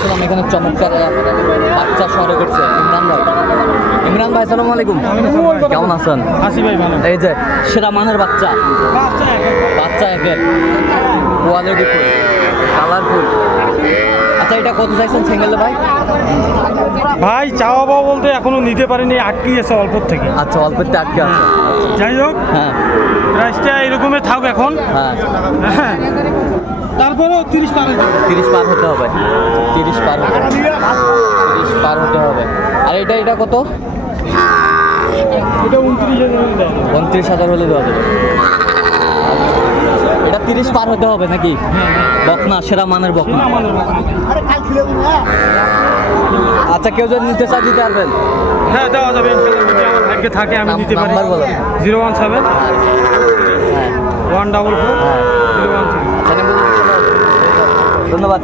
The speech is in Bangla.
আসলাম এখানে চমৎকার বাচ্চা শহরে করছে ইমরান ভাই সালাম আলাইকুম, কেমন আছেন? হাসি ভাই ভালো। এই যে সেরা মানের বাচ্চা একের কোয়ালিটি ফুল কালারফুল। আচ্ছা এটা কত চাইছেন সিঙ্গেল ভাই? ভাই চাওয়া পাওয়া বলতে এখনো নিতে পারিনি, আটকে গেছে অল্প থেকে। আচ্ছা অল্পতে আটকে আছে। যাই হোক হ্যাঁ প্রাইসটা এরকমই থাক এখন। হ্যাঁ হ্যাঁ তারপরেও 30 পার হয়ে যাবে। 30 পার হতে হবে, 30 পার হতে হবে। আর এটা কত? এটা 29,000 হলে দেওয়া যাবে। 29,000 হলে দেওয়া যাবে। এটা 30 পার হতে হবে নাকি? বকনা সেরা মানের বকনা। সেটা আমাদের মতো। আচ্ছা কেউ যদি নিতে চায় দিতে পারবেন? হ্যাঁ দেওয়া যাবে ইনশাআল্লাহ, যদি আমার ভাগ্যে থাকে আমি নিতে পারি। নাম্বার বলো। 017 হ্যাঁ 144 হ্যাঁ 013। ধন্যবাদ।